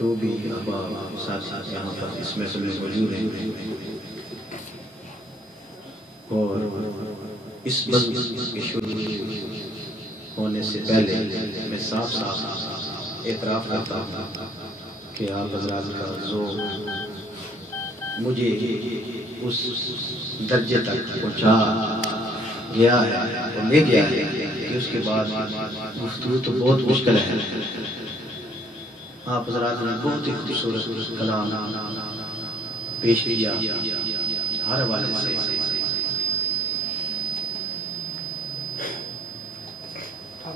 جو بھی احباب ساتھ یہاں پر اس محفل میں موجود ہیں، اور اس بزم کے شروع ہونے سے پہلے میں صاف اعتراف کرتا ہوں کہ آپ حضرات کا ذوق مجھے اس درجے تک پہنچا گیا ہے اور لے گیا ہے کہ اس کے بعد گفتگو تو بہت مشکل ہے۔ آپ حضرات نے بہت ہی خوبصورت کلام پیش کیا ہر حوالے سے۔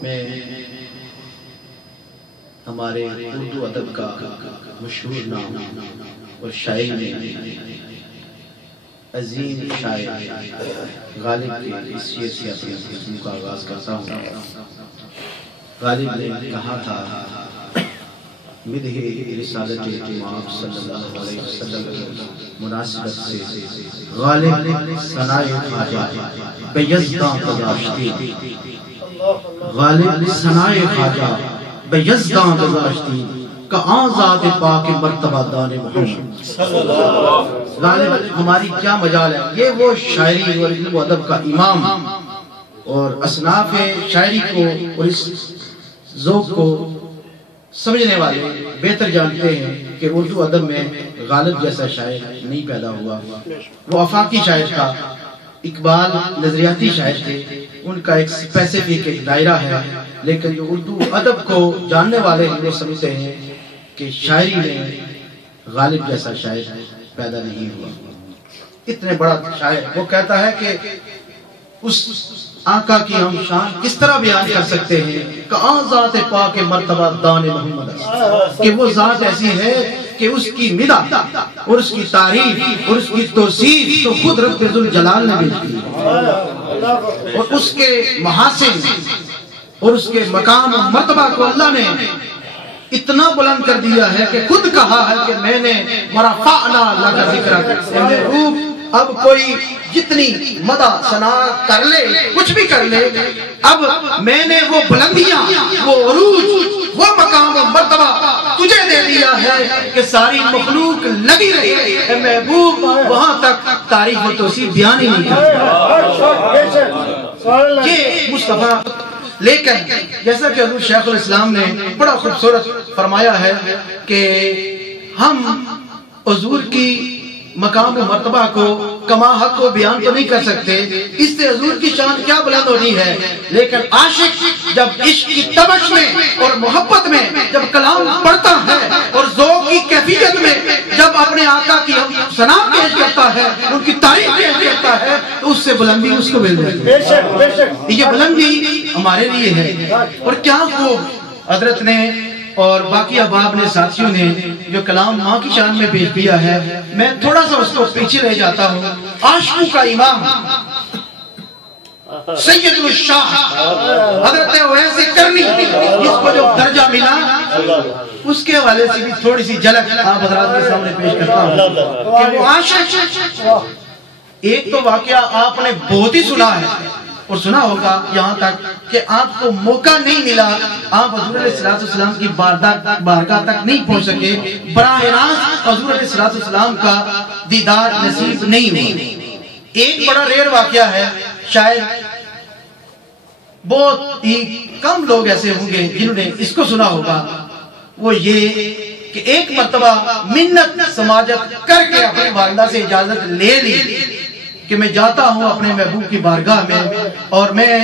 میں ہمارے اردو ادب کا مشہور نام اور شاعری میں عظیم شاعر غالب کے اس شعر سے اپنے گفتگو کا آغاز کرتا ہوں۔ غالب نے کہا تھا مدح رسالت امام صلی اللہ علیہ وسلم کی مناسبت سے غالب ثنائے خواجہ بے یزداں گذاشتی، غالب ثنائے خواجہ بے یزداں گذاشتی کا آزاد پاک مرتبہ دان محمد۔ غالب ہماری کیا مجال ہے، یہ وہ شاعری اور علم و ادب کا امام اور اصناف شاعری کو اور اس ذوق کو سمجھنے والے بہتر جانتے ہیں کہ اردو ادب میں غالب جیسا شاعر نہیں پیدا ہوا۔ وہ آفاقی شاعر تھا، اقبال نظریاتی شاعر تھے، ان کا ایک اسپیسیفک ایک دائرہ ہے، لیکن جو اردو ادب کو جاننے والے ہیں وہ سمجھتے ہیں کہ شاعری میں غالب جیسا شاعر پیدا نہیں ہوا۔ اتنے بڑا شاعر، وہ کہتا ہے کہ اس آقا کی ہم شان کس طرح بیان کر سکتے ہیں کہ ذات پاک مرتبہ دان محمد، کہ وہ ذات ایسی ہے کہ اس کی مدح اور اس کی تعریف اور اس کی توصیف تو خود رب ذوالجلال نے بیچ دی، اور اس کے محاسن اور اس کے مقام و مرتبہ کو اللہ نے اتنا بلند کر دیا ہے کہ خود کہا ہے کہ میں نے ورفعنا لک ذکرک۔ اب کوئی جتنی مدح ثنا کر لے، کچھ بھی کر لے، اب میں نے وہ بلندیاں، وہ عروج، وہ مقام و مرتبہ تجھے دے دیا ہے کہ ساری مخلوق لگی رہی ہے محبوب وہاں تک تعریف و توصیف بیان ہی نہیں کرتا۔ یہ مصطفیٰ، لیکن جیسا کہ حضور شیخ الاسلام نے بڑا خوبصورت فرمایا ہے کہ ہم حضور کی مقام و مرتبہ کو کما حق کو بیان تو نہیں کر سکتے، اس سے حضور کی شان کیا بلند ہونی ہے، لیکن عاشق جب عشق کی تبش میں اور محبت میں جب کلام پڑھتا ہے اور ذوق کی کیفیت میں جب اپنے آقا کی ثنا پیش کرتا ہے، ان کی تعریف پیش کرتا ہے، تو اس سے بلندی اس کو مل جاتی ہے۔ یہ بلندی ہمارے لیے ہے، اور کیا خوب حضرت نے اور باقی احباب نے، ساتھیوں نے جو کلام ماں کی شان میں پیش کیا ہے، میں تھوڑا سا اس کو پیچھے لے جاتا ہوں۔ عاشقوں کا امام سید الشاہ حضرت اویس کرنی، جس کو جو درجہ ملا، اس کے حوالے سے بھی تھوڑی سی جھلک آپ حضرات کے سامنے پیش کرتا ہوں کہ وہ عاشق، ایک تو واقعہ آپ نے بہت ہی سنا ہے اور سنا ہوگا یہاں تک کہ آپ کو موقع نہیں ملا، آپ حضور علیہ السلام کی بارگاہ تک نہیں پہنچ سکے، براہ راست حضور علیہ السلام کا دیدار نصیب نہیں ہوا۔ ایک بڑا ریئر واقعہ ہے، شاید بہت ہی کم لوگ ایسے ہوں گے جنہوں نے اس کو سنا ہوگا، وہ یہ کہ ایک مرتبہ منت سماجت کر کے اپنی والدہ سے اجازت لے لی کہ میں جاتا ہوں اپنے محبوب کی بارگاہ میں اور میں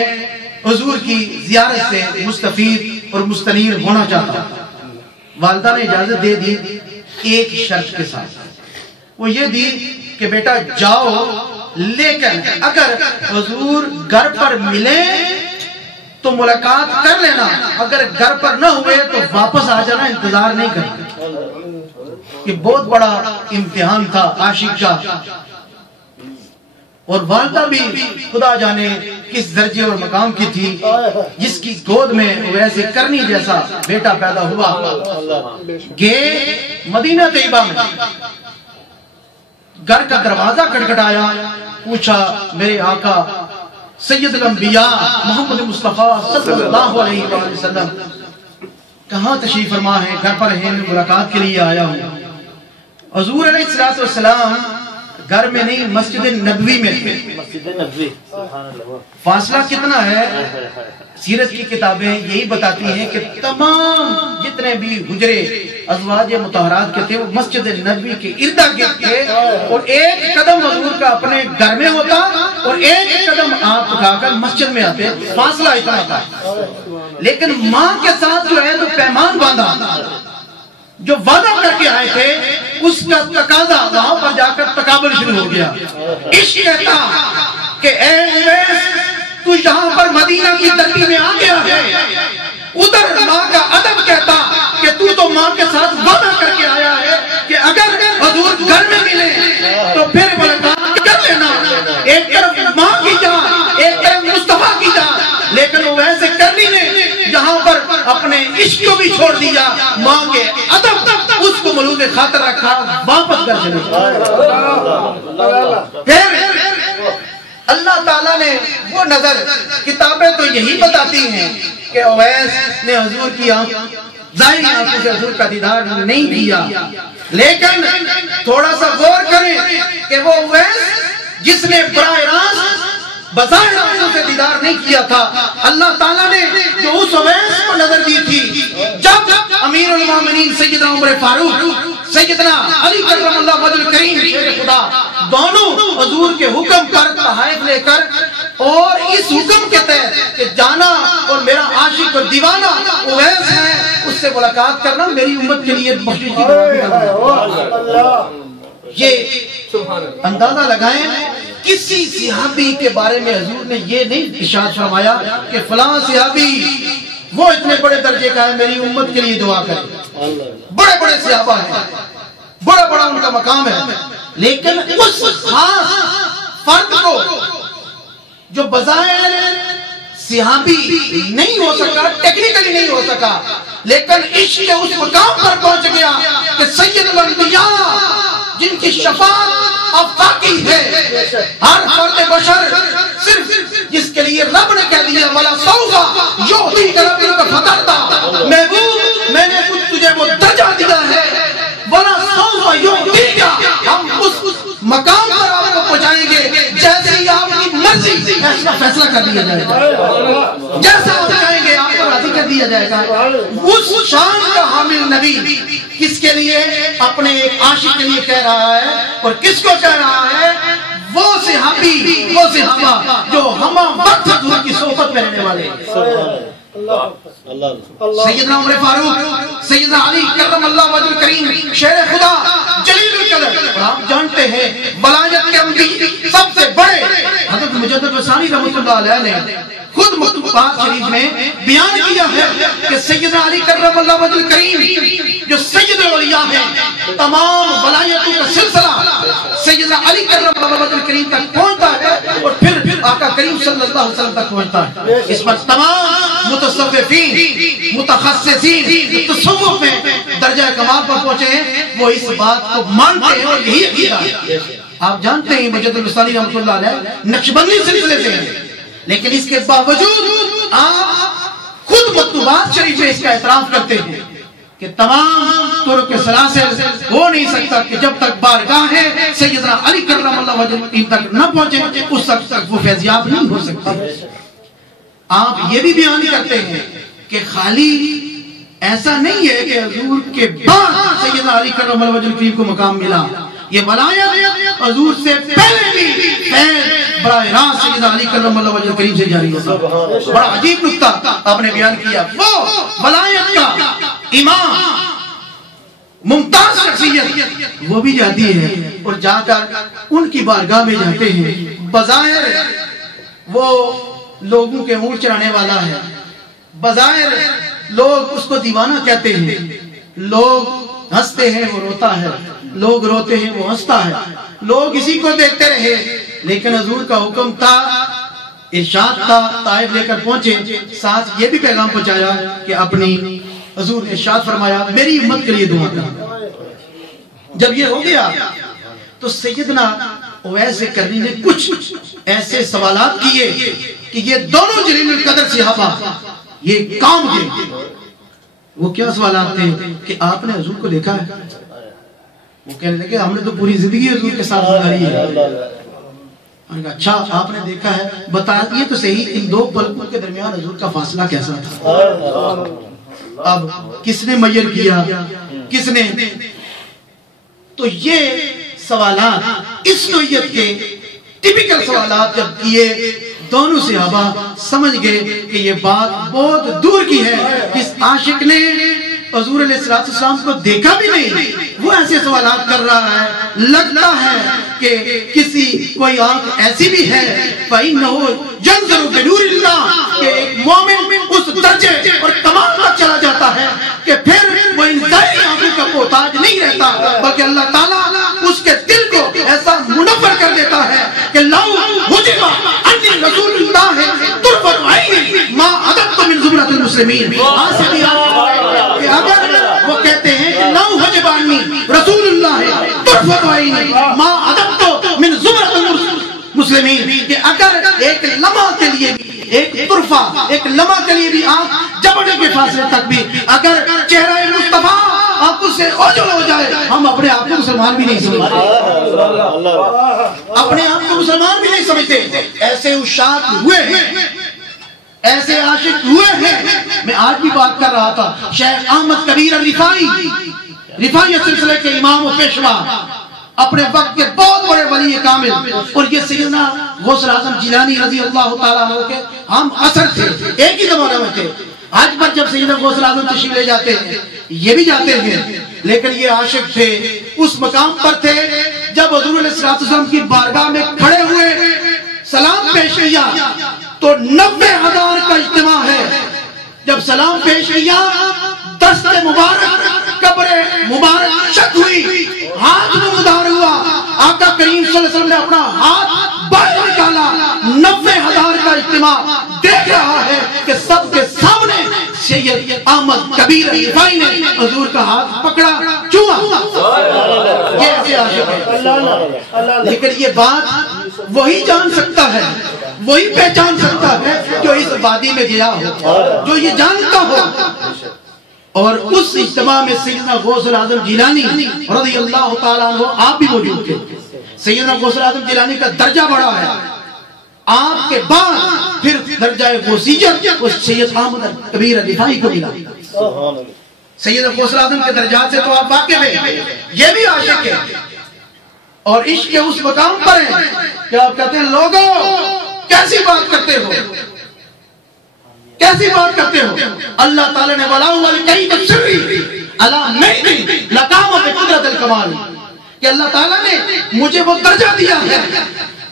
حضور کی زیارت سے مستفید اور مستنیر ہونا چاہتا ہوں۔ والدہ نے اجازت دے دی ایک شرط کے ساتھ، وہ یہ دی کہ بیٹا جاؤ، لیکن اگر حضور گھر پر ملے تو ملاقات کر لینا، اگر گھر پر نہ ہوئے تو واپس آ جانا، انتظار نہیں کرنا۔ یہ بہت بڑا امتحان تھا عاشق کا، اور والدہ بھی خدا جانے کس درجے اور مقام کی تھی، جس کی گود میں ویسے کرنی جیسا بیٹا پیدا ہوا۔ گئے مدینہ طیبہ میں، گھر کا دروازہ کھٹکھٹایا، پوچھا میرے آقا سید الانبیاء محمد مصطفیٰ صلی اللہ علیہ وسلم کہاں تشریف فرما ہے؟ گھر پر ہیں، ملاقات کے لیے آیا ہوں۔ حضور علیہ السلام گھر میں نہیں، مسجد نبوی میں تھے۔ مسجد نبوی، سبحان اللہ، فاصلہ کتنا ہے؟ سیرت کی کتابیں یہی بتاتی ہیں کہ تمام جتنے بھی حجرے ازواج مطہرات کے تھے وہ مسجد نبوی کے ارد گرد تھے، اور ایک قدم حضور کا اپنے گھر میں ہوتا اور ایک قدم آپ اٹھا کر مسجد میں آتے، فاصلہ اتنا تھا۔ لیکن ماں کے ساتھ جو ہے تو پیمان باندھا، جو وعدہ کر کے آئے تھے اس کا تقاضا وہاں پر جا کر تقابل شروع ہو گیا۔ عشق کہتا کہ اے اویس تو یہاں پر مدینہ کی دھرتی میں آ گیا ہے، ادھر ماں کا ادب کہتا کہ تو ماں کے ساتھ وعدہ کر کے آیا ہے کہ اگر حضور گھر میں ملے تو پھر ملاقات کر لینا۔ ایک طرف ماں کی جان، ایک طرف مصطفیٰ کی جان، لیکن وہ ویسے کرنی نے جہاں پر اپنے عشق کو بھی چھوڑ دیا، ماں کے ادب اس کو ملوذ خاطر رکھا، واپس گھر چلے۔ پھر اللہ تعالیٰ نے وہ نظر، کتابیں تو یہی بتاتی ہیں کہ اویس نے حضور کی ظاہری آنکھوں سے حضور کا دیدار نہیں کیا، لیکن تھوڑا سا غور کریں کہ وہ اویس جس نے براہ راست بظاہر آنکھوں سے دیدار نہیں کیا تھا، اللہ تعالیٰ نے جو اس اویس کو نظر دی تھی جب امیر المومنین سیدنا عمر فاروق، سیدنا علی کرم اللہ وجہ الکریم شیر خدا دونوں حضور کے حکم پر تحائف لے کر اور اس حکم کے تحت کہ جانا اور میرا عاشق اور دیوانہ اویس ہے اس سے ملاقات کرنا میری امت کے لیے بخشش کی دعا۔ یہ اندازہ لگائیں کسی صحابی کے بارے میں حضور نے یہ نہیں ارشاد فرمایا کہ فلاں صحابی وہ اتنے بڑے درجے کا ہے میری امت کے لیے دعا کرے۔ بڑے بڑے صحابہ ہیں، بڑا بڑا ان کا مقام ہے، لیکن اس خاص فرد کو جو بظاہر صحابی نہیں ہو سکا، ٹیکنیکلی نہیں ہو سکا، لیکن عشق کے اس مقام پر پہنچ گیا کہ سید الانبیاء جن کی شفاعت افاقی ہے، ہر فرد بشر صرف جس کے لیے رب نے کہہ دیا وَلَا سَوْفَ يُعْطِيكَ رَبُّكَ فَتَرْضَىٰ، محبوب میں نے تجھے وہ درجہ دیا ہے، وَلَا سَوْفَ يُعْطِيكَ، ہم اس مقام پر آپ کو پہنچائیں گے جیسے ہی آپ کی مرضی فیصلہ کر دیا جائے گا، جیسا آپ کہیں گے آپ کو راضی کر دیا جائے گا۔ اس شان کا حامل نبی کس کے لیے؟ اپنے ایک عاشق کے لیے کہہ رہا ہے، اور کس کو کہہ رہا ہے؟ وہ صحابی، وہ صحابہ جو ہمہ وقت حضور کی صحبت میں رہنے والے ہیں۔ سیدنا عمر فاروق، سیدنا علی کرم اللہ وجہ الکریم شیر خدا جلیل القدر، اور آپ جانتے ہیں ولایت کے انبی سب سے بڑے حضرت مجدد وثانی رحمۃ اللہ علیہ نے خود مکتوبات شریف میں بیان کیا ہے کہ سیدنا علی کرم اللہ وجہ الکریم جو سید الاولیاء ہیں، تمام ولایتوں کا سلسلہ سیدنا علی کرم اللہ وجہ الکریم تک پہنچتا ہے اور پھر آقا کریم صلی اللہ علیہ وسلم تک پہنچتا ہے۔ اس پر تمام متصوفین، متخصصین تصوف میں درجہ کمال پر پہنچے ہیں، وہ اس بات کو مانتے ہیں اور یہی عقیدہ ہے۔ آپ جانتے ہیں مجدد الوصالی رحمۃ اللہ علیہ نقشبندی سلسلے سے ہیں، لیکن اس کے باوجود آپ خود مکتوبات شریف میں اس کا اعتراف کرتے ہیں کہ تمام طرق سلاسل ہو نہیں سکتا کہ جب تک بارگاہ ہے سیدنا علی کرم اللہ وجہ الکریم تک نہ پہنچے اس وقت تک وہ فیضیاب نہیں ہو سکتے۔ آپ یہ بھی بیان کرتے ہیں کہ خالی ایسا نہیں ہے کہ حضور کے بعد سیدنا علی کرم اللہ وجہ الکریم کو مقام ملا، یہ ولایت حضور سے پہلے بھی فیض براہ راست سیدنا علی کرم اللہ وجہ الکریم سے جاری ہوتا۔ بڑا عجیب نکتہ آپ نے بیان کیا، وہ ولایت کا امام ممتاز شخصیت وہ بھی جاتی ہے اور جا کر ان کی بارگاہ میں جاتے ہیں، بظاہر وہ لوگوں کے اونٹ چرانے والا ہے، بظاہر لوگ اس کو دیوانہ کہتے ہیں، لوگ ہنستے ہیں وہ روتا ہے، لوگ روتے ہیں وہ ہنستا ہے، لوگ اسی کو دیکھتے رہے، لیکن حضور کا حکم تھا، ارشاد تھا، طائف لے کر پہنچے، ساتھ یہ بھی پیغام پہنچایا کہ اپنی حضور نے ارشاد فرمایا میری امت کے لیے دعا کرنا۔ جب یہ ہو گیا تو سیدنا اویس کرنی نے کچھ ایسے سوالات کیے کہ یہ دونوں جلیل القدر صحابہ یہ کام گئے، وہ کیا سوالات تھے کہ آپ نے حضور کو دیکھا ہے؟ وہ کہنے لگے ہم نے تو پوری زندگی حضور کے ساتھ گزاری ہے۔ انہوں نے کہا اچھا آپ نے دیکھا ہے، بتائیے تو صحیح ان دو پلکوں کے درمیان حضور کا فاصلہ کیسا تھا؟ اب کس نے میّر کیا، کس نے؟ تو یہ سوالات اس نوعیت کے ٹیپیکل سوالات جب کیے، دونوں صحابہ سمجھ گئے کہ یہ بات بہت دور کی ہے۔ اس عاشق نے حضور علیہ السلام کو دیکھا بھی نہیں، وہ ایسے سوالات کر رہا ہے، لگتا ہے کہ کسی کوئی آنکھ ایسی بھی ہے فَإِنَّهُ يَنْظُرُ بِنُورِ اللَّهِ کہ ایک مومن اس درجے اور کمال تک چلا جاتا ہے کہ پھر وہ ان ظاہری آنکھوں کا محتاج نہیں رہتا، بلکہ اللہ تعالیٰ اس کے دل کو ایسا منور کر دیتا ہے کہ لَوْ حُجِبَ عَنِّي رَسُولُ اللَّهِ طُرْفَتُ عَيْنِي مَا عَدَدْتُ مِنْ زُمْرَةِ الْمُسْلِمِينَ۔ کہ اگر وہ کہتے ہیں کہ لَوْ حُجِبَ عَنِّي رَسُولُ اللَّهِ طُرْفَتُ عَيْنِي مَا عَدَدْتُ مِنْ زُمْرَةِ الْمُسْلِمِينَ کہ اگر ایک لمحہ کے لیے بھی، ایک طرفہ، ایک لمحہ کے لیے بھی آنکھ جبڑے کے فاصلے تک بھی اگر چہرہ مصطفیٰ آنکھوں سے اوجھل ہو جائے، ہم اپنے آپ کو مسلمان بھی نہیں سمجھتے، اپنے آپ کو مسلمان بھی نہیں سمجھتے۔ ایسے عشاق ہوئے ہیں، ایسے عاشق ہوئے ہیں۔ میں آج بھی بات کر رہا تھا شیخ احمد کبیر الرفاعی، رفاعیت سلسلے کے امام و پیشوا، اپنے وقت کے بہت بڑے ولی کامل، اور یہ سیدنا غوث اعظم جیلانی رضی اللہ تعالیٰ عنہ کے ہم عصر تھے، ایک ہی زمانے میں تھے۔ آج پر جب سیدنا غوث اعظم تشریف لے جاتے ہیں، یہ بھی جاتے ہیں، لیکن یہ عاشق تھے، اس مقام پر تھے جب حضور علیہ السلام کی بارگاہ میں کھڑے ہوئے سلام پیش کیا تو 90,000 کا اجتماع ہے۔ جب سلام پیش کیا، دست مبارک قبر مبارک شک ہوئی، ہاتھ نمودار ہوا، آقا کریم صلی اللہ علیہ وسلم نے اپنا ہاتھ باہر نکالا، 90,000 کا اجتماع دیکھ رہا ہے کہ سب کے سامنے سید احمد کبیر رفاعی نے حضور کا ہاتھ پکڑا، چوما۔ یہ ایسے عاشق ہے، لیکن یہ بات وہی جان سکتا ہے، وہی پہچان سکتا ہے جو اس وادی میں گیا ہو، جو یہ جانتا ہو۔ اور اس اجتماع میں سیدنا غوث اعظم جیلانی رضی اللہ تعالیٰ عنہ آپ بھی موجود تھے۔ سیدنا غوث اعظم جیلانی کا درجہ بڑا ہے، آپ کے بعد پھر درجہ غوثیت اس سید احمد کبیر رفاعی کو ملا۔ سیدنا غوث اعظم کے درجات سے تو آپ واقف ہیں، یہ بھی عاشق ہے، اور عشق کے اس مقام پر ہیں کہ آپ کہتے ہیں لوگوں کیسی بات کرتے ہو، کیسی بات کرتے ہو؟ اللہ تعالیٰ نے بلاؤ کئی تشری اللہ نہیں لقام پہ قدرت الکمال کہ اللہ تعالیٰ نے مجھے وہ درجہ دیا ہے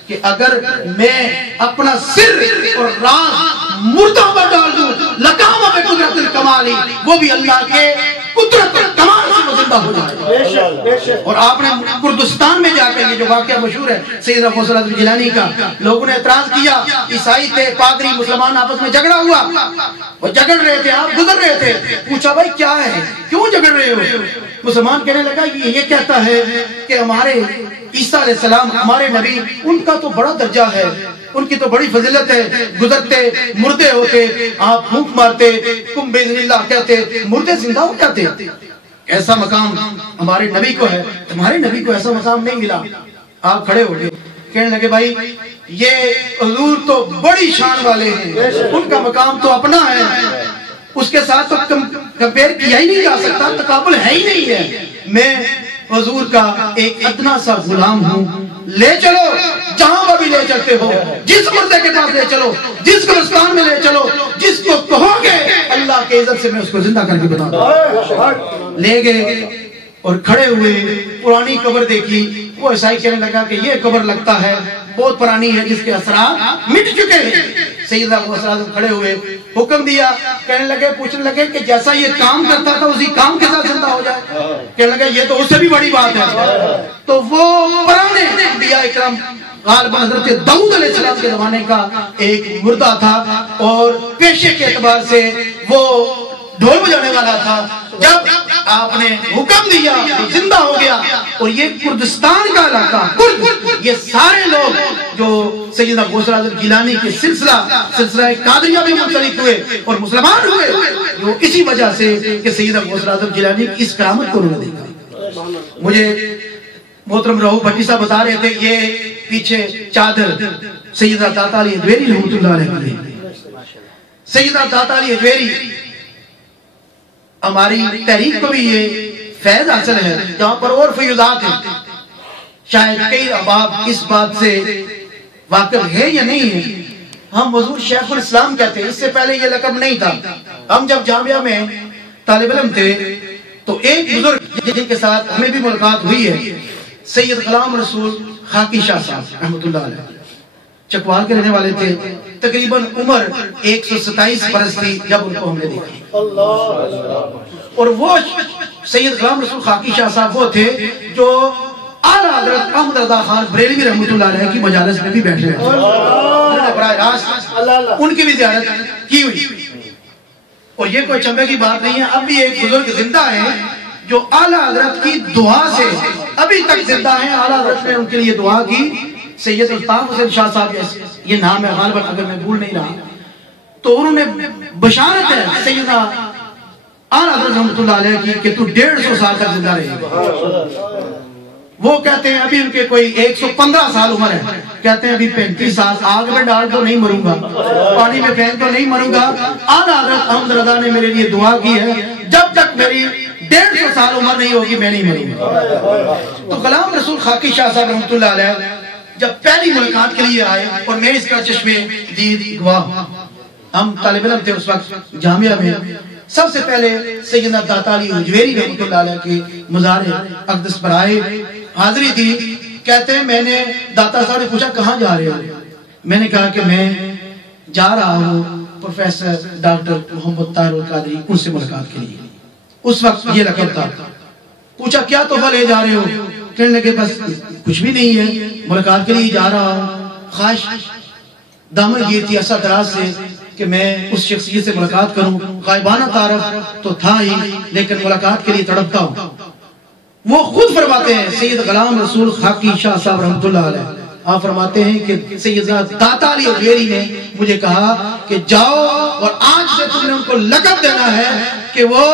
کہ اگر میں اپنا سر اور راز مردہ پر ڈال دوں، لقام پہ قدرت الکمال، وہ بھی اللہ کے قدرت الکمال سے زندہ ہو جائے۔ اور آپ نے کردستان میں جا کے یہ جو واقعہ مشہور ہے سیدنا غوث اعظم جیلانی کا، لوگوں نے اعتراض کیا، عیسائی تھے، پادری، مسلمان آپس میں جھگڑا ہوا، وہ جھگڑ رہے تھے، آپ گزر رہے تھے، پوچھا بھائی کیا ہے، کیوں جھگڑ رہے ہو؟ مسلمان کہنے لگا یہ کہتا ہے کہ ہمارے عیسیٰ علیہ السلام، ہمارے نبی، ان کا تو بڑا درجہ ہے، ان کی تو بڑی فضیلت ہے، گزرتے مردے ہوتے، آپ پھونک مارتے، کم باذن اللہ کہتے، مردے زندہ ہو جاتے۔ ایسا مقام ہمارے نبی کو ہے، تمہارے نبی کو ایسا مقام نہیں ملا۔ آپ کھڑے ہو گئے، کہنے لگے بھائی یہ حضور تو بڑی شان والے ہیں، ان کا مقام تو اپنا ہے، اس کے ساتھ تو کمپیر کیا ہی نہیں جا سکتا، تقابل ہے ہی نہیں ہے۔ میں حضور کا ایک ادنا سا غلام ہوں، لے چلو جہاں وہ بھی لے چلتے ہو، جس مردے کے پاس لے چلو، جس قبرستان میں لے چلو، جس کو کہو گے اللہ کے عزت سے میں اس کو زندہ کر کے بتا دوں۔ لے گئے اور کھڑے ہوئے، پرانی قبر دیکھی، وہ عیسائی کہنے لگا کہ یہ قبر لگتا ہے بہت پرانی ہے، جس کے اثرات مٹ چکے ہیں۔ سیدنا غوث اعظم کھڑے ہوئے، حکم دیا، کہنے لگے، پوچھنے لگے کہ جیسا یہ کام کرتا تھا اسی کام کے ساتھ زندہ ہو جائے؟ کہنے لگے یہ تو اس سے بھی بڑی بات ہے۔ تو وہ پرانے انبیاء اکرام غالباً حضرت داؤد علیہ السلام کے زمانے کا ایک مردہ تھا، اور پیشے کے اعتبار سے وہ ڈھول بجانے والا تھا، جب آپ نے حکم دیا تو زندہ ہو گیا. اور یہ کردستان کا علاقہ کرد، یہ سارے لوگ جو سیدنا غوث العظم گیلانی کے سلسلہ قادریہ میں منسلک ہوئے اور مسلمان ہوئے، وہ اسی وجہ سے کہ سیدنا غوث العظم گیلانی کی اس کرامت کو انہوں نے دیکھا. مجھے محترم رؤوف بھٹی صاحب بتا رہے تھے یہ پیچھے چادر سیدنا داتا علی ادویری رحمۃ اللہ علیہ کی. سیدنا داتا علی ادویری ہماری تحریک کو بھی یہ فیض حاصل ہے جہاں پر اور فیوزات ہیں. شاید کئی احباب اس بات سے واقف ہے یا نہیں ہے، ہم حضور شیخ الاسلام کہتے ہیں. اس سے پہلے یہ لقب نہیں تھا. ہم جب جامعہ میں طالب علم تھے تو ایک بزرگ جن کے ساتھ ہمیں بھی ملاقات ہوئی ہے، سید غلام رسول خاکی شاہ صاحب رحمۃ اللہ علیہ، چکوال کے رہنے والے تھے. تقریباً عمر 127 برس تھی جب ان کو ہم نے دیکھا. اور وہ سید غلام رسول خاکی شاہ صاحب وہ تھے جو اعلیٰ حضرت احمد رضا خان بریلوی رحمۃ اللہ علیہ کی مجالس میں بھی بیٹھے ہیں. انہوں نے براہ راست ان کی بھی زیارت کی ہوئی. اور یہ کوئی چمبے کی بات نہیں ہے، اب بھی ایک بزرگ زندہ ہے جو اعلیٰ حضرت کی دعا سے ابھی تک زندہ ہیں. اعلیٰ حضرت نے ان کے لیے دعا کی. سید الطاف حسین شاہ صاحب یہ نام ہے غالباً اگر میں بھول نہیں رہا، تو انہوں نے بشارت ہے سیدنا اعلیٰ حضرت رحمۃ اللہ علیہ کی کہ تو 150 سال تک زندہ رہے گا. وہ کہتے ہیں ابھی ان کے کوئی 115 سال عمر ہے، کہتے ہیں ابھی 35 سال آگ میں ڈال تو نہیں مروں گا، پانی میں پھینک تو نہیں مروں گا. اعلیٰ حضرت احمد رضا نے میرے لیے دعا کی ہے جب تک میری 150 سال عمر نہیں ہوگی میں نہیں مروں گا. تو غلام رسول خاکی شاہ صاحب رحمۃ اللہ علیہ جب پہلی ملاقات کے لیے آئے، اور میں اس کا چشمے دید گواہ ہوں، ہم طالب علم تھے اس وقت جامعہ میں، سب سے پہلے سیدنا داتا علی ادویری رحمۃ اللہ علیہ کے مزار اقدس پر آئے، حاضری دی. کہتے ہیں میں نے داتا صاحب نے پوچھا کہاں جا رہے ہو؟ میں نے کہا کہ میں جا رہا ہوں پروفیسر ڈاکٹر محمد طاہر القادری ان سے ملاقات کے لیے. اس وقت یہ لقب تھا. پوچھا کیا تحفہ لے جا رہے ہو؟ کہنے لگے بس کچھ بھی نہیں ہے، ملاقات کے لیے جا رہا ہوں. خواہش دامن گیر تھی عرصہ دراز سے کہ میں اس شخصیت سے ملاقات کروں. غائبانہ تعارف تو تھا ہی لیکن ملاقات کے لیے تڑپتا ہوں. وہ خود فرماتے ہیں سید غلام رسول خاکی شاہ صاحب رحمۃ اللہ علیہ، آپ فرماتے ہیں کہ سیدنا داتا علی ادویری نے مجھے کہا کہ جاؤ اور آج سے تم نے ان کو لقب دینا ہے کہ وہ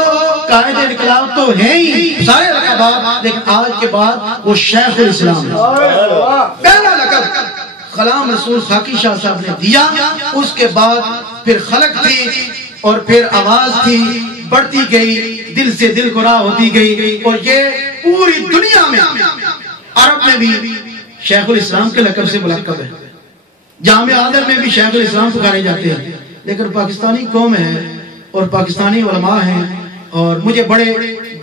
قائد انقلاب تو ہیں ہی سارے لقبات، لیکن آج کے بعد وہ شیخ الاسلام ہے. پہلا لقب غلام رسول خاکی شاہ صاحب نے دیا. اس کے بعد پھر خلق تھی اور پھر آواز تھی، بڑھتی گئی، دل سے دل کو راہ ہوتی گئی. اور یہ پوری دنیا میں عرب میں بھی شیخ الاسلام کے لقب سے ملقب ہے. جامعہ آدر میں بھی شیخ الاسلام پکارے جاتے ہیں. لیکن پاکستانی قوم ہے اور پاکستانی علماء ہیں، اور مجھے بڑے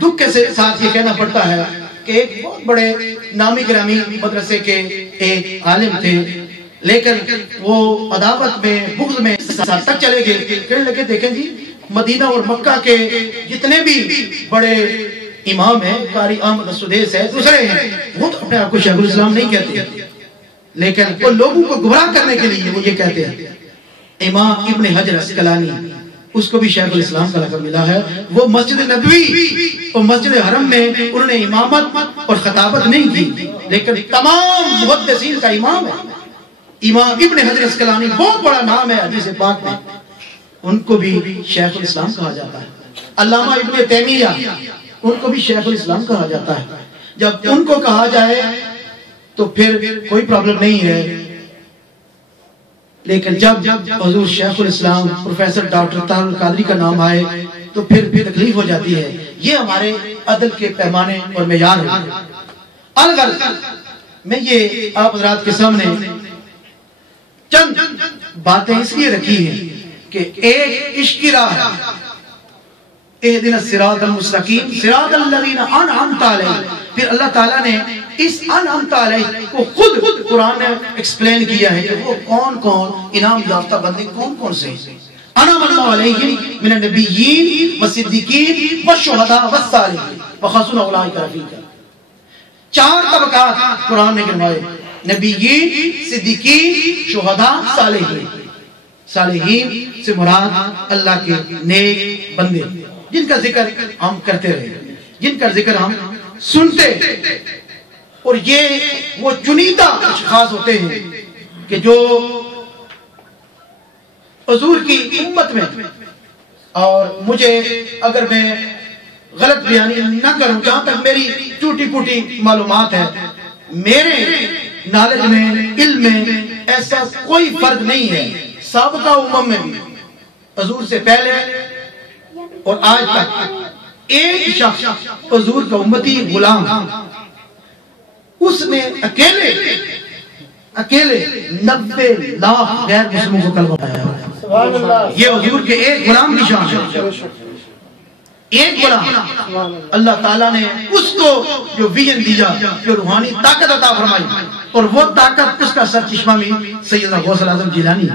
دکھ کے ساتھ یہ کہنا پڑتا ہے کہ ایک بہت بڑے نامی گرامی مدرسے کے ایک عالم تھے، لیکن وہ عداوت میں بغض میں ساتھ تک چلے گئے. کہنے لگے دیکھیں جی مدینہ اور مکہ کے جتنے بھی بڑے امام ہیں، قاری احمد السدیس ہے، دوسرے ہیں، وہ تو اپنے آپ کو شیخ الاسلام نہیں کہتے، لیکن وہ لوگوں کو گمراہ کرنے کے لیے وہ یہ کہتے ہیں. امام ابن حجر اسقلانی اس کو بھی شیخ الاسلام کا لقب ملا ہے. وہ مسجد نبوی اور مسجد حرم میں انہوں نے امامت اور خطابت نہیں کی، لیکن تمام محدثین کا امام ہے. امام ابن حجر اسقلانی بہت بڑا نام ہے حدیث پاک میں، ان کو بھی شیخ الاسلام کہا جاتا ہے. علامہ ابن تیمیہ ان کو بھی شیخ الاسلام کہا جاتا ہے. جب ان کو کہا جائے تو پھر کوئی پرابلم نہیں ہے، لیکن جب حضور شیخ الاسلام پروفیسر ڈاکٹر طاہر القادری کا نام آئے تو پھر تکلیف ہو جاتی ہے. یہ ہمارے عدل کے پیمانے اور معیار ہیں. الغرض میں یہ آپ حضرات کے سامنے چند باتیں اس لیے رکھی ہیں کہ ایک عشق کی راہ ہے، اہدنا الصراط المستقیم صراط الذین انعمت علیہم. پھر اللہ تعالیٰ نے اس انعمت علیہ کو خود قرآن نے ایکسپلین کیا ہے کہ وہ کون کون انعام یافتہ بندے کون کون سے ہیں. انعم اللہ علیہم من النبیین والصدیقین والشہداء والصالحین وحسن اولئک رفیقا. 4 طبقات قرآن نے گنوائے، نبیین، صدیقین، شہداء، صالحین. صالحین سے مراد اللہ کے نیک بندے. جن کا ذکر ہم کرتے رہے، جن کا ذکر ہم سنتے، اور یہ وہ چنیدہ اشخاص ہوتے ہیں کہ جو حضور کی امت میں، اور مجھے اگر میں غلط بیانی نہ کروں، جہاں تک میری ٹوٹی پوٹی معلومات ہے، میرے نالج میں، علم میں ایسا کوئی فرق نہیں ہے سابقہ امم میں بھی، حضور سے پہلے اور آج تک ایک شخص حضور کا امتی غلام، اس نے اکیلے 90 لاکھ غیر مسلموں کو کلمہ پڑھایا۔ یہ حضور کے ایک غلام کی شان ہے، ایک غلام۔ اللہ تعالیٰ نے اس کو جو ویژن دیا، جو روحانی طاقت عطا فرمائی، اور وہ طاقت اس کا سرچشمہ بھی سیدنا غوث الاعظم جیلانی۔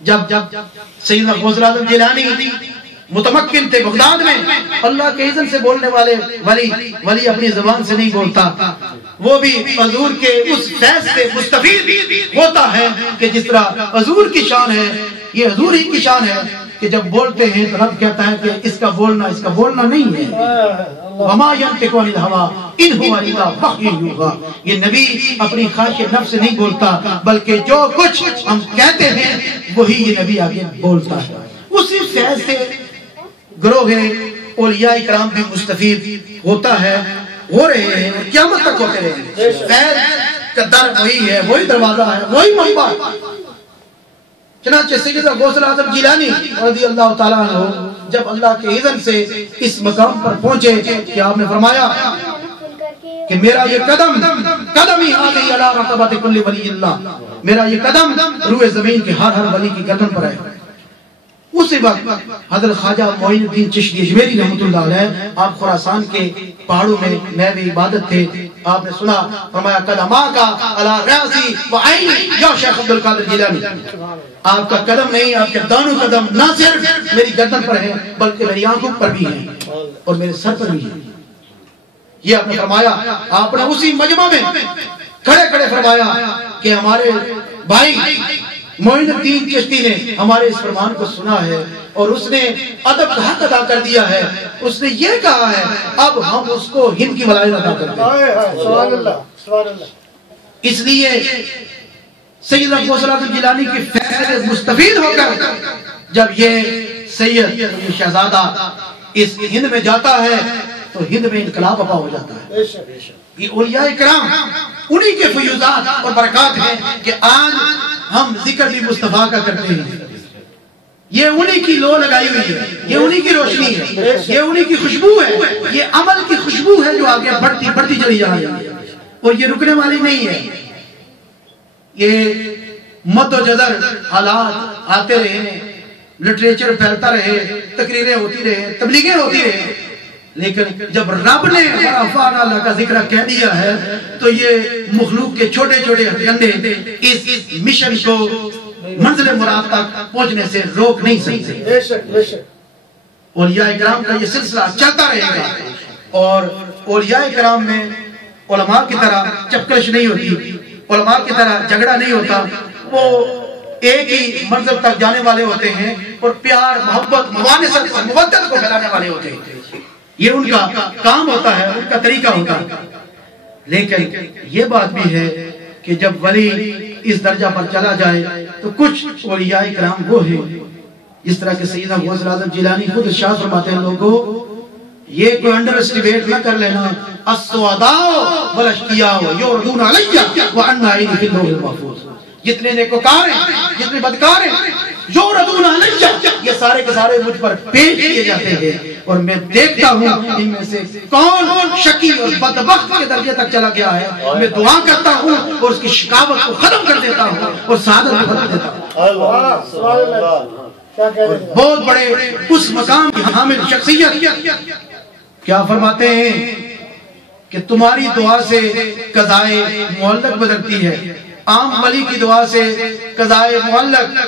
جب سیدنا غوث الاعظم جیلانی متمکن تھے بغداد میں، اللہ کے اذن سے بولنے والے ولی اپنی زبان سے نہیں بولتا، وہ بھی حضور کے اس فیض سے مستفید ہوتا ہے کہ جس طرح حضور کی شان ہے، یہ حضور ہی کی شان ہے کہ جب بولتے ہیں تو رب کہتا ہے کہ اس کا بولنا نہیں ہے۔ وَمَا يَنْطِقُ عَنِ الْهَوَىٰ إِنْ هُوَ إِلَّا وَحْيٌ يُوحَىٰ۔ یہ نبی اپنی خواہش نفس سے نہیں بولتا، بلکہ جو کچھ ہم کہتے ہیں وہی یہ نبی آگے بولتا ہے۔ اسی فیض سے گروہ اولیاء کرام بھی مستفید ہوتا ہے، ہو رہے ہیں، قیامت تک ہوتے رہے ہیں۔ فیض کا در وہی ہے، وہی دروازہ ہے، وہی محبت۔ چنانچہ سیدنا غوث الاعظم جیلانی رضی اللہ تعالیٰ عنہ جب اللہ کے اذن سے اس مقام پر پہنچے کہ آپ نے فرمایا کہ میرا یہ قدم ہی آگئی علی رقبۃ کل ولی اللہ، میرا یہ قدم روئے زمین کے ہر ولی کی گردن پر ہے۔ اسی وقت حضرت خواجہ معین الدین چشتی اجمیری رحمۃ اللہ علیہ، آپ خراسان کے پہاڑوں میں محو عبادت تھے، آپ نے سنا، فرمایا قدمہ کا علی رأسی و عینی یا شیخ عبدالقادر جیلانی، آپ کا قدم نہیں، آپ کے دونوں قدم نہ صرف میری گردن پر ہے بلکہ میری آنکھوں پر بھی ہیں اور میرے سر پر بھی ہیں۔ یہ آپ نے فرمایا، آپ نے اسی مجمع میں کھڑے فرمایا کہ ہمارے بھائی معین الدین چشتی نے ہمارے اس فرمان کو سنا ہے اور اس نے ادب کا حق ادا کر دیا ہے، اس نے یہ کہا ہے اب ہم اس کو ہند کی ولایت ادا کرتے ہیں۔ سبحان اللہ۔ اس لیے سیدنا غوث الاعظم جیلانی کی فیض سے مستفید ہو کر جب یہ سید یہ شہزادہ اس ہند میں جاتا ہے تو ہند میں انقلاب برپا ہو جاتا ہے۔ یہ اولیاء کرام انہی کے فیوزات اور برکات ہیں کہ آج ہم ذکر بھی مصطفیٰ کا کرتے ہیں۔ یہ انہی کی لو لگائی ہوئی ہے، یہ انہی کی روشنی ہے، یہ انہی کی خوشبو ہے، یہ عمل کی خوشبو ہے جو آگے بڑھتی چلی جا رہی ہے اور یہ رکنے والی نہیں ہے۔ یہ مد و جزر حالات آتے رہے، لٹریچر پھیلتا رہے، تقریریں ہوتی رہے، تبلیغیں ہوتی رہے، لیکن جب رب نے عرفان اللہ کا ذکر کہہ دیا ہے تو یہ مخلوق کے چھوٹے ہتھیندے اس مشن کو منزل مراد تک پہنچنے سے روک نہیں سکتے۔ اولیاء کرام کا یہ سلسلہ چلتا رہے گا اور اولیاء کرام میں علماء کی طرح چپکش نہیں ہوتی، علماء کی طرح جھگڑا نہیں ہوتا، وہ ایک ہی منزل تک جانے والے ہوتے ہیں اور پیار، محبت، موانست اور مودت کو پھیلانے والے ہوتے ہیں۔ یہ ان کا کام ہوتا ہے، ان کا طریقہ ہوتا ہے۔ لیکن یہ بات بھی ہے کہ جب ولی اس درجہ پر چلا جائے تو کچھ اولیاء کرام وہ ہیں جس طرح کہ سیدنا غوث الاعظم جیلانی خود ارشاد فرماتے ہیں لوگوں یہ کوئی انڈر اسٹیمیٹ نہ کر لینا، السوداء والاشقیاء یردون علیہ وعنا عینی فی اللوح المحفوظ، جتنے نیکوکار ہیں، جتنے بدکار ہیں، یردون علیہ، یہ سارے کے سارے مجھ پر پیش کیے جاتے ہیں اور میں دیکھتا ہوں ان میں سے کون شقی اور بدبخت کے درجے تک چلا گیا ہے، میں دعا کرتا ہوں اور اس کی شقاوت کو ختم کر دیتا ہوں اور سعادت کو ختم دیتا ہوں۔ بہت بڑے اس مقام کی حامل شخصیت کیا فرماتے ہیں کہ تمہاری دعا سے قضائے معلق بدلتی ہے، عام ولی کی دعا سے قضائے معلق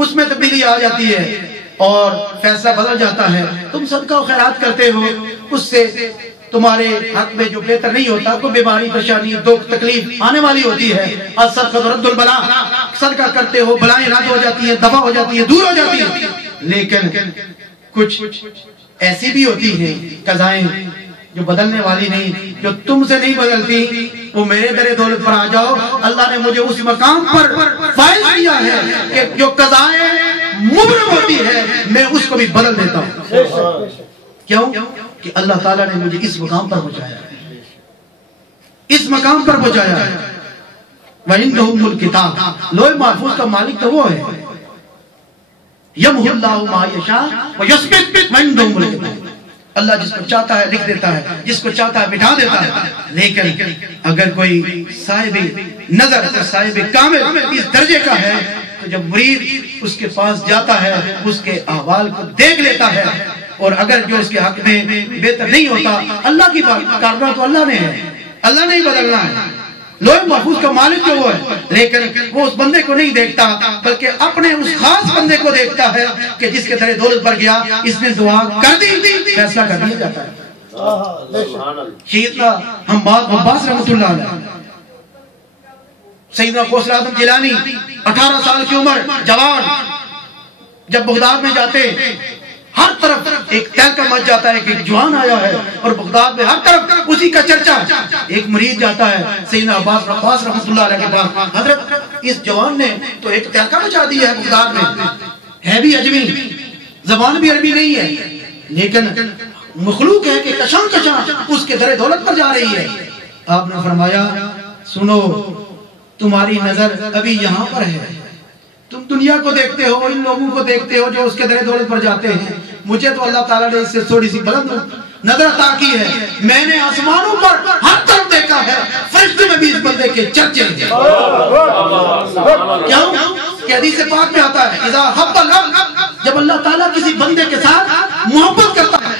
اس میں تبدیلی آ جاتی ہے اور فیصلہ بدل جاتا ہے۔ تم صدقہ و خیرات کرتے ہو، اس سے تمہارے حق میں جو بہتر نہیں ہوتا، کوئی بیماری، پریشانی، دکھ، تکلیف آنے والی ہوتی ہے۔ الصدقۃ رد البلاء، صدقہ کرتے ہو بلائیں رد ہو جاتی ہیں، دفع ہو جاتی ہیں، دور ہو جاتی ہیں۔ لیکن کچھ ایسی بھی ہوتی ہیں قضائیں جو بدلنے والی نہیں، جو تم سے نہیں بدلتی، وہ میرے در دولت پر آ جاؤ، اللہ نے مجھے اس مقام پر فائز کیا ہے کہ جو قضائیں مبرم ہوتی ہے میں اس کو بھی بدل دیتا ہوں۔ کیوں؟ کہ اللہ تعالیٰ نے مجھے اس مقام پر پہنچایا ہے، اس مقام پر پہنچایا ہے۔ وَعِندَهُمُ الْكِتَابُ، لوح محفوظ کا مالک تو وہ ہے، یمحو اللہ ما یشاء ویثبت وَعِندَهُمُ الْكِتَابُ، اللہ جس کو چاہتا ہے لکھ دیتا ہے، جس کو چاہتا ہے بٹھا دیتا ہے۔ لیکن اگر کوئی صاحب نظر، صاحب کامل اس درجے کا ہے تو جب مرید اس کے پاس جاتا ہے اس کے احوال کو دیکھ لیتا ہے، اور اگر جو اس کے حق میں بہتر نہیں ہوتا، اللہ کی بات کرنا تو اللہ نے ہے، اللہ نے ہی بدلنا ہے، لوح محفوظ کا مالک جو وہ ہے، لیکن وہ اس بندے کو نہیں دیکھتا بلکہ اپنے اس خاص بندے کو دیکھتا ہے کہ جس کے در دولت پر گیا، اس نے دعا کر دی، فیصلہ کر دیا جاتا ہے۔ سیدنا حماد عباس رحمۃ اللہ علیہ، سیدنا غوث اعظم جیلانی 18 سال کی عمر، جوان، جب بغداد میں جاتے ہر طرف ایک تہلکہ مچ جاتا ہے کہ ایک جوان آیا ہے، اور بغداد میں ہر طرف اسی کا چرچا۔ ایک مرید جاتا ہے سیدنا عباس رحمۃ اللہ علیہ کے پاس، حضرت اس جوان نے تو ایک تہلکہ مچا دیا ہے بغداد میں، ہے بھی عجمی، زبان بھی عربی نہیں ہے، لیکن مخلوق ہے کہ کشاں کشاں اس کے در دولت پر جا رہی ہے۔ آپ نے فرمایا سنو، تمہاری نظر ابھی یہاں پر ہے، تم دنیا کو دیکھتے ہو، ان لوگوں کو دیکھتے ہو جو اس کے در دولت پر جاتے ہیں، مجھے تو اللہ تعالیٰ نے اس سے تھوڑی سی بلند نظر عطا کی ہے، میں نے آسمانوں پر ہر طرف دیکھا ہے، فرشتوں میں بھی اس بندے کے چرچے ہیں۔ کیوں کہ حدیث پاک میں آتا ہے اذا حب العبد، جب اللہ تعالیٰ کسی بندے کے ساتھ محبت کرتا ہے،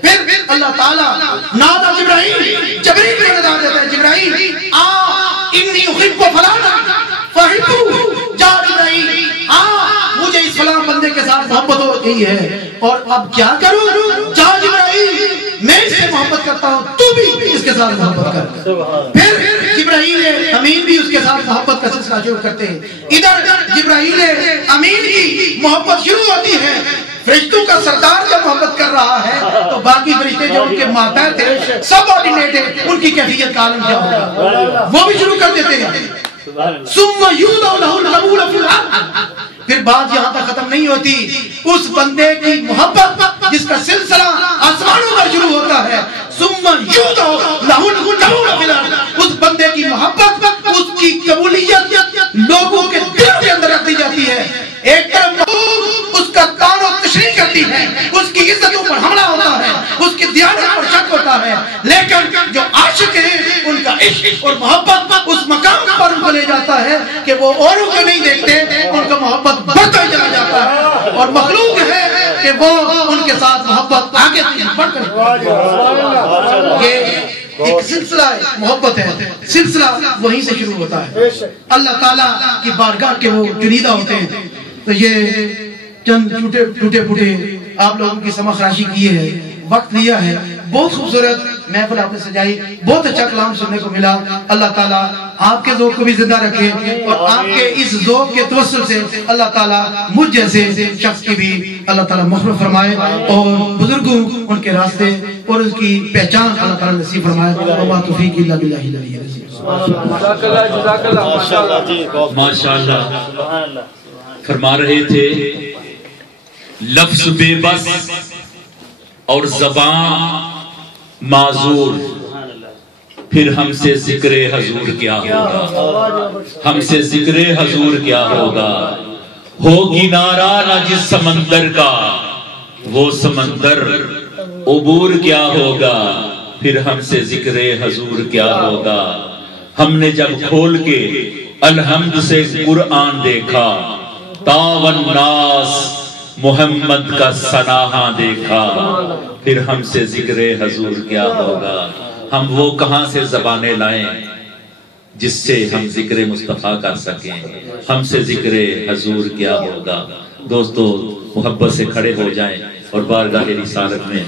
پھر اللہ تعالیٰ نادا جبرائیل کو ندا دیتا ہے، جبرائیل آ انی احب فلانا فاحبہ، جا جبرائیل آ مجھے اس فلاں بندے کے ساتھ محبت ہو گئی ہے، اور اب کیا کروں؟ جا جبرائیل میں اس سے محبت کرتا ہوں، تو بھی اس کے ساتھ محبت کر۔ پھر جبرائیل امین بھی اس کے ساتھ محبت کا سلسلہ شروع کرتے ہیں، ادھر جبرائیل امین کی محبت شروع ہوتی ہے، فرشتوں کا سردار جب محبت کر رہا ہے تو باقی فرشتے جو ان کے ماتحت تھے، سب آرڈینیٹ ہیں، ان کی کیفیت کا عالم کیا ہوگا، وہ بھی شروع کر دیتے ہیں۔ ثم یودع لہ القبول فی الارض، پھر بات یہاں تک ختم نہیں ہوتی، اس بندے کی محبت جس کا سلسلہ آسمانوں پر شروع ہوتا ہے، ثم یودع لہ القبول فی الارض، اس بندے کی محبت، اس کی قبولیت لوگوں کے دلوں کے اندر رکھ دی جاتی ہے۔ ایک طرف اس کا تعین و تشریح کرتی ہے، اس کی عزتوں پر حملہ ہوتا ہے، اس کی دیانت پر شک ہوتا ہے، لیکن جو عاشق ہیں ان کا عشق اور محبت اس مقام پر ان کو لے جاتا ہے کہ وہ اوروں کو نہیں دیکھتے، ان کا محبت بڑھتا چلا جاتا ہے، اور مخلوق ہے کہ وہ ان کے ساتھ محبت آگے بڑھ کر، یہ ایک سلسلہ محبت ہے، سلسلہ وہیں سے شروع ہوتا ہے۔ اللہ تعالیٰ کی بارگاہ کے وہ جنیدہ ہوتے ہیں۔ تو یہ چند ٹوٹے پھوٹے آپ لوگوں کی سمجھ راشی کیے ہیں، وقت لیا ہے، بہت خوبصورت محفل آپ نے سجائی، بہت اچھا کلام سننے کو ملا۔ اللہ تعالیٰ آپ کے ذوق کو بھی زندہ رکھے، اور آپ کے اس ذوق کے توسل سے اللہ تعالیٰ مجھ جیسے شخص کی بھی اللہ تعالیٰ مغفرت فرمائے، اور بزرگوں ان کے راستے اور اس کی پہچان اللہ تعالیٰ نصیب فرمائے۔ وما توفیق الا باللہ العلی العظیم۔ ماشاءاللہ فرما رہے تھے لفظ بے بس اور زبان معذور، پھر ہم سے ذکر حضور کیا ہوگا، ہم سے ذکر حضور کیا ہوگا، ہو کنارہ نہ جس سمندر کا وہ سمندر عبور کیا ہوگا، پھر ہم سے ذکر حضور کیا ہوگا۔ ہم نے جب کھول کے الحمد سے قرآن دیکھا، تاو الناس محمد کا ثناء دیکھا، پھر ہم سے ذکر حضور کیا ہوگا۔ ہم وہ کہاں سے زبانیں لائیں جس سے ہم ذکر مصطفیٰ کر سکیں، ہم سے ذکر حضور کیا ہوگا۔ دوستو محبت سے کھڑے ہو جائیں اور بارگاہ رسالت میں